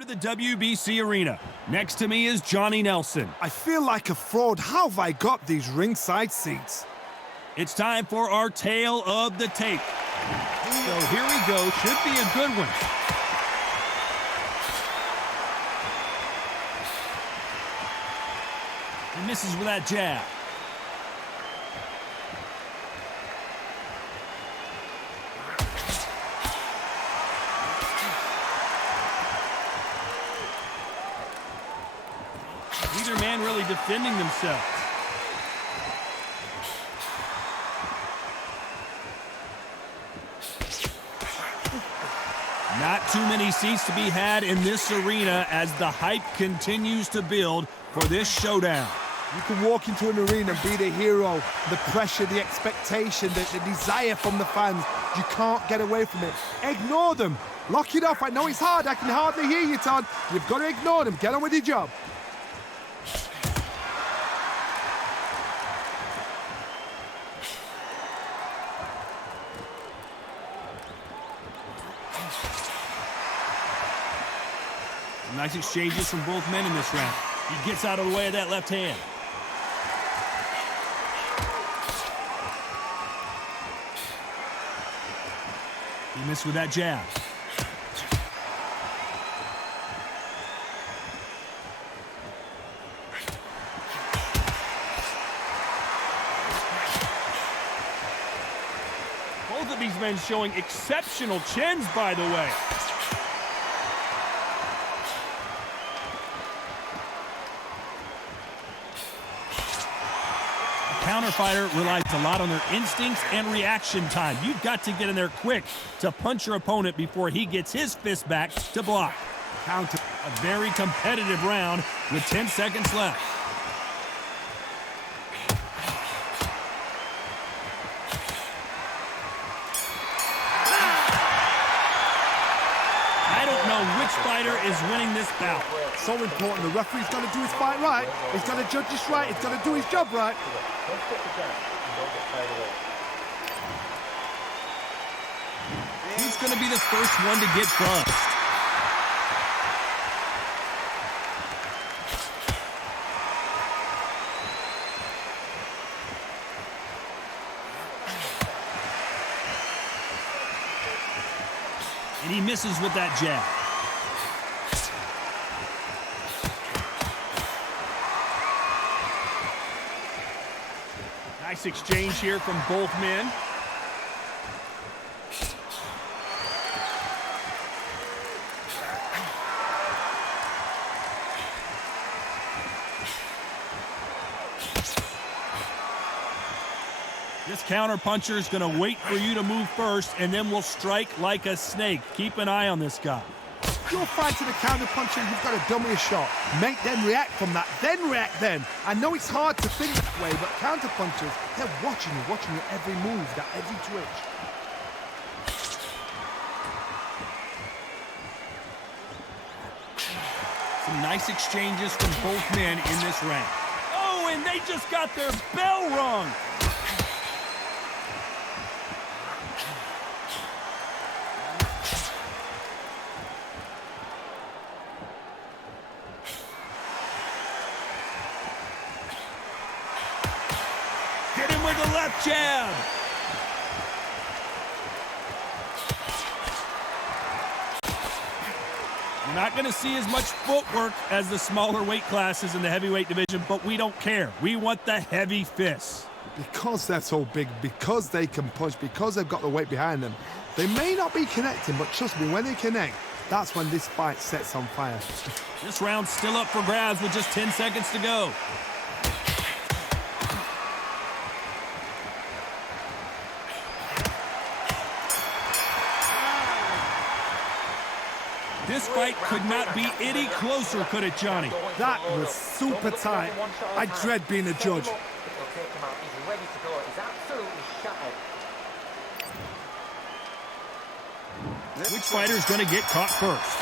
to the WBC arena. Next to me is Johnny Nelson. I feel like a fraud. How have I got these ringside seats? It's time for our tale of the tape. So here we go. Should be a good one. He misses with that jab. Neither man really defending themselves. Not too many seats to be had in this arena as the hype continues to build for this showdown. You can walk into an arena and be the hero. The pressure, the expectation, the desire from the fans. You can't get away from it. Ignore them. Lock it off. I know it's hard. I can hardly hear you, Todd. You've got to ignore them. Get on with your job. Nice exchanges from both men in this round. He gets out of the way of that left hand. He missed with that jab. Both of these men showing exceptional chins, by the way. Counter fighter relies a lot on their instincts and reaction time. You've got to get in there quick to punch your opponent before he gets his fist back to block. Counter. A very competitive round with 10 seconds left. I don't know which fighter is winning this bout. So important. The referee's got to do his fight right. He's got to judge this right. He's got to do his job right. Who's going to be the first one to get buzzed? And he misses with that jab. Nice exchange here from both men. This counter puncher is going to wait for you to move first, and then will strike like a snake. Keep an eye on this guy. You're fighting a counter puncher, you've got to dummy a shot. Make them react from that, then react then. I know it's hard to think that way, but counter punchers, they're watching your every move, that every twitch. Some nice exchanges from both men in this round. Oh, and they just got their bell rung. Hit him with the left jab. You're not going to see as much footwork as the smaller weight classes in the heavyweight division, but we don't care. We want the heavy fists. Because they're so big, because they can punch, because they've got the weight behind them, they may not be connecting, but trust me, when they connect, that's when this fight sets on fire. This round's still up for grabs with just 10 seconds to go. This fight could not be any closer, could it, Johnny? That was super tight. I dread being a judge. Which fighter's going to get caught first?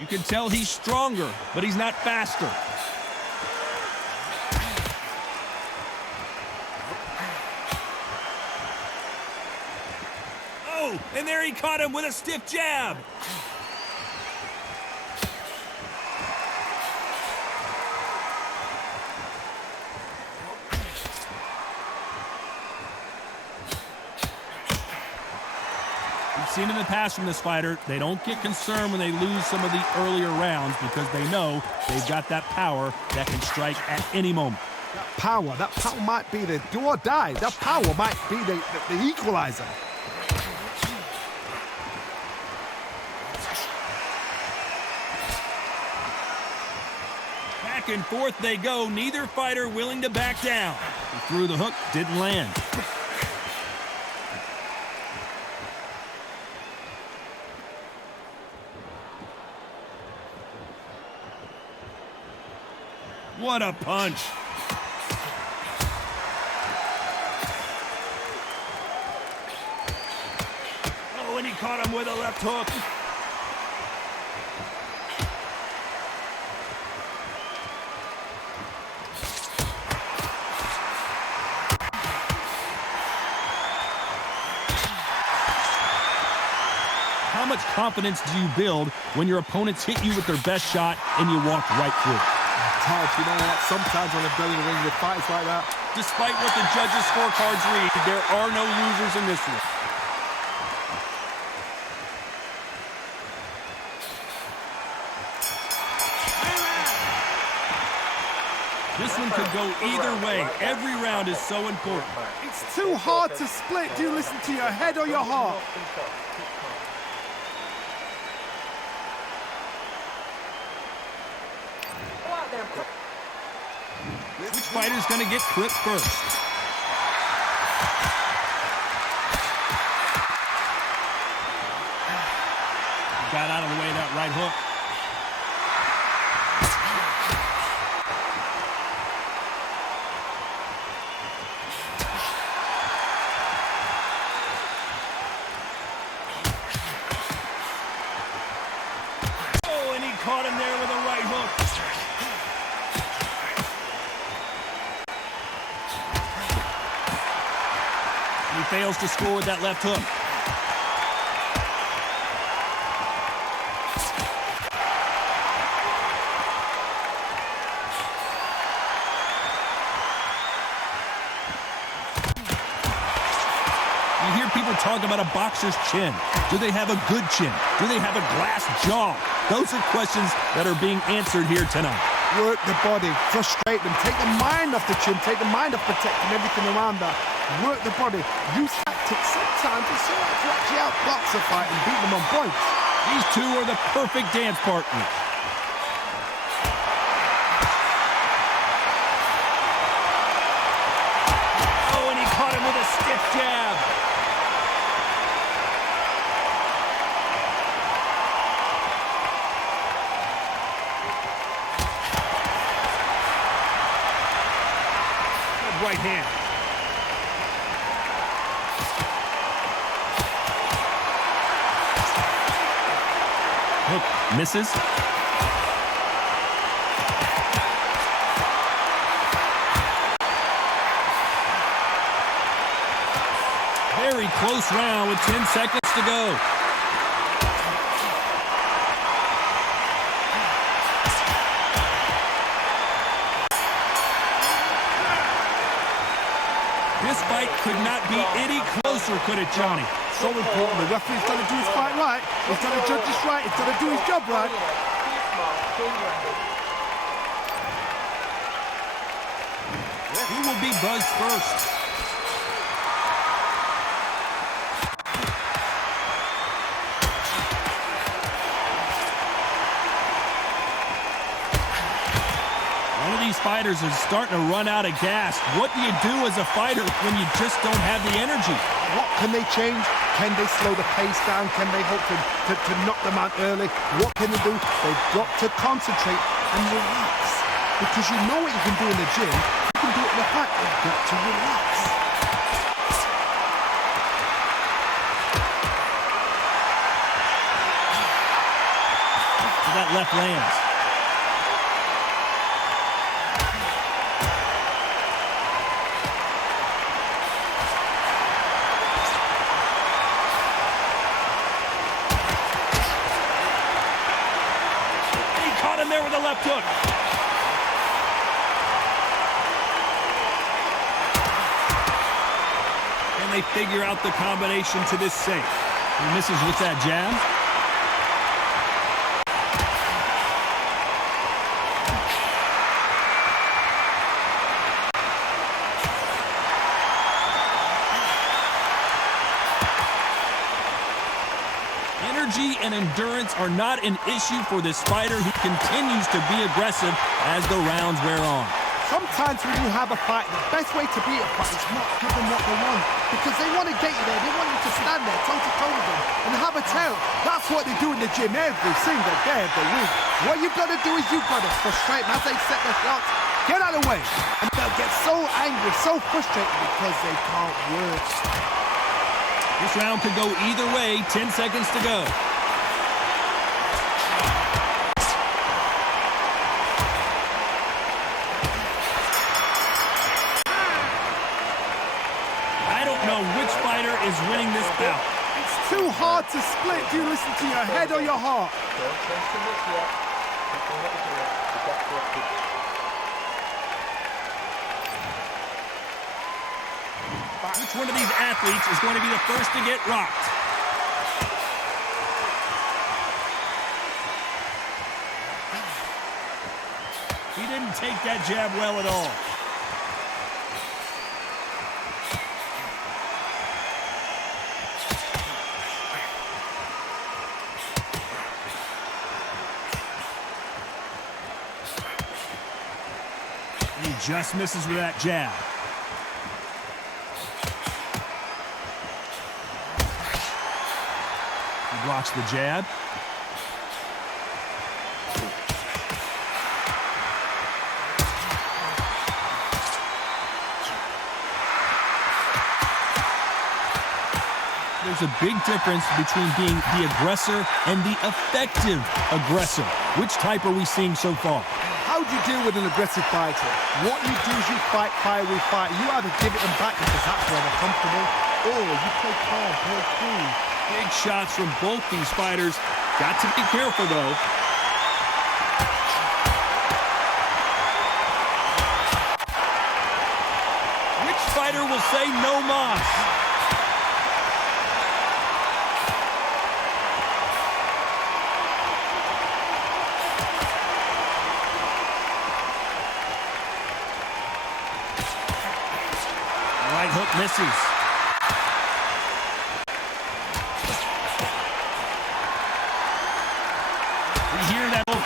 You can tell he's stronger, but he's not faster. And there he caught him with a stiff jab. We've seen in the past from this fighter, they don't get concerned when they lose some of the earlier rounds because they know they've got that power that can strike at any moment. That power might be the do or die. That power might be the equalizer. Back and forth they go, neither fighter willing to back down. He threw the hook, didn't land. What a punch. Oh, and he caught him with a left hook. How much confidence do you build when your opponents hit you with their best shot and you walk right through? You know what? Sometimes when I've been in the ring with fights like that. Despite what the judges' scorecards read, there are no losers in this one. This one could go either way. Every round is so important. It's too hard to split. Do you listen to your head or your heart? Which fighter's going to get clipped first? Got out of the way of that right hook. Oh, and he caught him there with a right hook. He fails to score with that left hook. You hear people talk about a boxer's chin. Do they have a good chin? Do they have a glass jaw? Those are questions that are being answered here tonight. Work the body, frustrate them, take the mind off the chin, take the mind off protecting everything around that. Work the body, use tactics sometimes to actually outbox a fight and beat them on points. These two are the perfect dance partners. Oh, and he caught him with a stiff jab. Good right hand. Hook misses. Very close round with 10 seconds to go. This fight could not be any closer, could it, Johnny? So important. The referee's got to do his fight right. He's got to judge this right. He's got to do his job right. Who will be buzzed first? One of these fighters is starting to run out of gas. What do you do as a fighter when you just don't have the energy? What can they change? Can they slow the pace down? Can they hope to knock them out early? What can they do? They've got to concentrate and relax. Because you know what you can do in the gym, you can do it in the fight. You've got to relax. So that left lands. it took. And they figure out the combination to this safe. He misses with that jab. Energy and endurance are not an issue for this fighter who continues to be aggressive as the rounds wear on. Sometimes when you have a fight, the best way to beat a fight is not give them what they want. Because they want to get you there. They want you to stand there toe-to-toe with them and have a tail. That's what they do in the gym every single day of the week. What you've got to do is you've got to frustrate them as they set their shots. Get out of the way. And they'll get so angry, so frustrated because they can't work. This round could go either way. 10 seconds to go. I don't know which fighter is winning this bout. It's too hard to split. Do you listen to your head or your heart? Which one of these athletes is going to be the first to get rocked? He didn't take that jab well at all. And he just misses with that jab. Blocks the jab. There's a big difference between being the aggressor and the effective aggressor. Which type are we seeing so far? How do you deal with an aggressive fighter? What you do is you fight fire with fire. You either give it them back because that's where they're comfortable, or you play calm, play cool. Big shots from both these fighters. Got to be careful, though. Which fighter will say no mas? Right hook misses.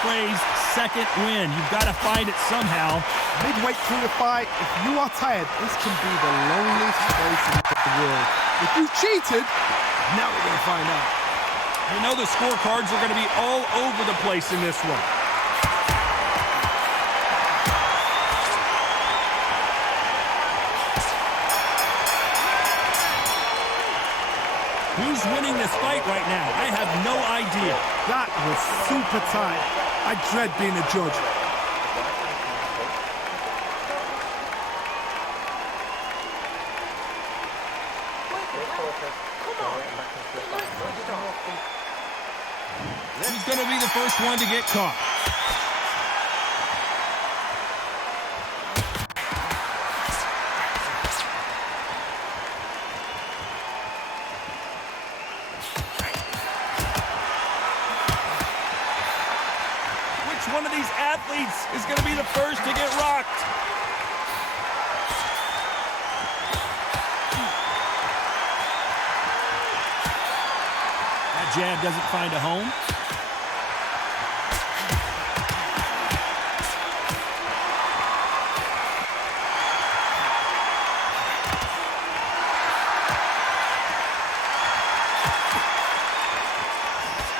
Phrase, second win. You've got to find it somehow. Midway through the fight, if you are tired, this can be the loneliest place in the world. If you cheated, now we're going to find out. You know the scorecards are going to be all over the place in this one. Who's winning this fight right now? I have no idea. That was super tight. I dread being a judge. Who's going to be the first one to get caught? One of these athletes is going to be the first to get rocked. That jab doesn't find a home.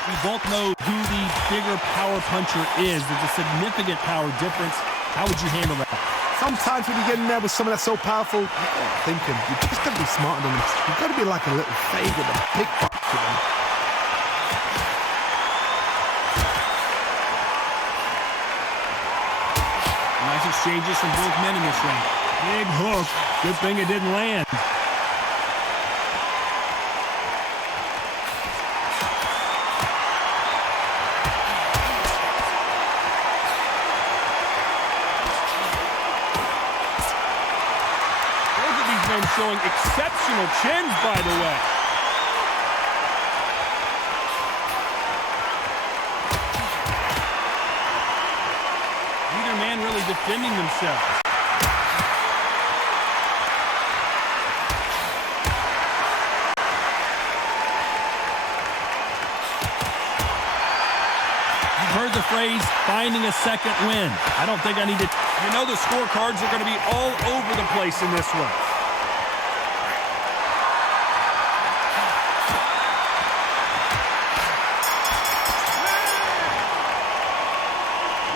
We both know who the bigger power puncher is. There's a significant power difference. How would you handle that? Sometimes when you get in there with someone that's so powerful, you're thinking, you just got to be smarter than them. You've got to be like a little faggot and pickpocket them. Nice exchanges from both men in this round. Big hook. Good thing it didn't land. men showing exceptional chins, by the way. Neither man really defending themselves. Heard the phrase, finding a second win. I don't think I need to. You know the scorecards are going to be all over the place in this one.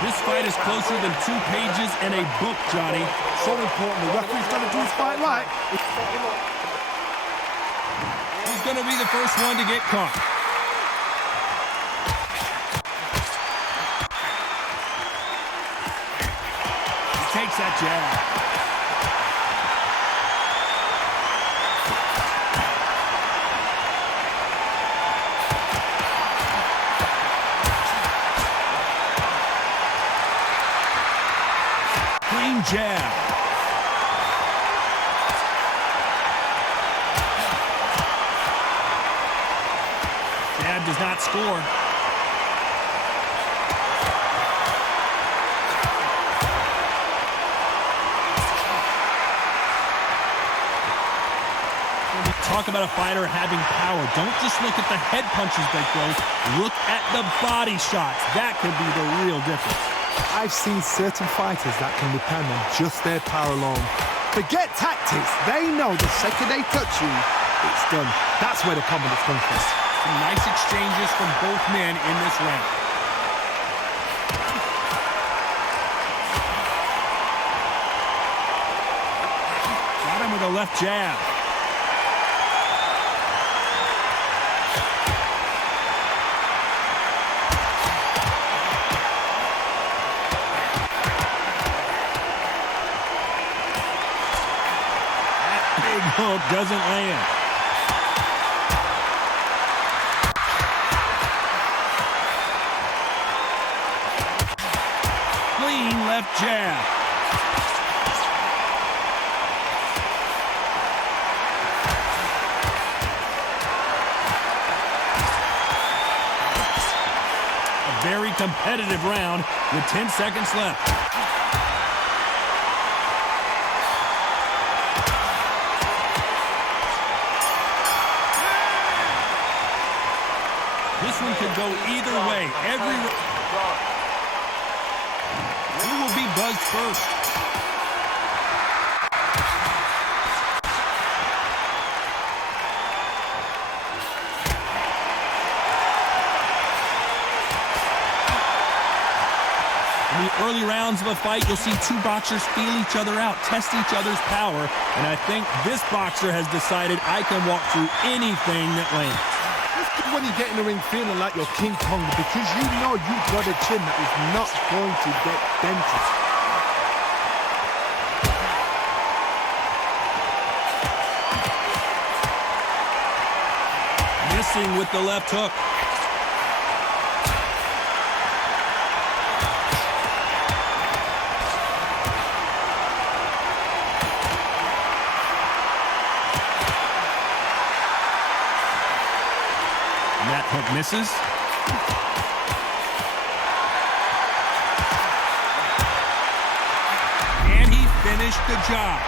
This fight is closer than 2 pages in a book, Johnny. So important. The referee's got to do his fight right. He's going to be the first one to get caught. Takes that jab. Clean jab. Jab does not score. Talk about a fighter having power. Don't just look at the head punches they throw. Look at the body shots. That could be the real difference. I've seen certain fighters that can depend on just their power alone. Forget tactics. They know the second they touch you, it's done. That's where the confidence comes from. Some nice exchanges from both men in this round. Got him with a left jab. Hook doesn't land. Clean left jab. A very competitive round with 10 seconds left. This one could go either way. Who will be buzzed first? In the early rounds of a fight, you'll see 2 boxers feel each other out, test each other's power, and I think this boxer has decided I can walk through anything that lands. When you get in the ring feeling like you're King Kong because you know you've got a chin that is not going to get dented. Missing with the left hook. That hook misses. And he finished the job.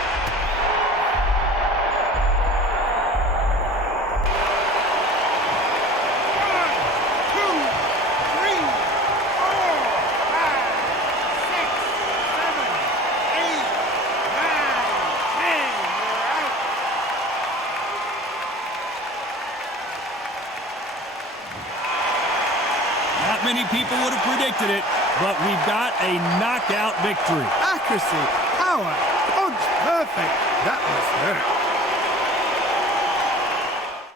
Not many people would have predicted it, but we've got a knockout victory. Accuracy, power, punch, perfect. That was hurt.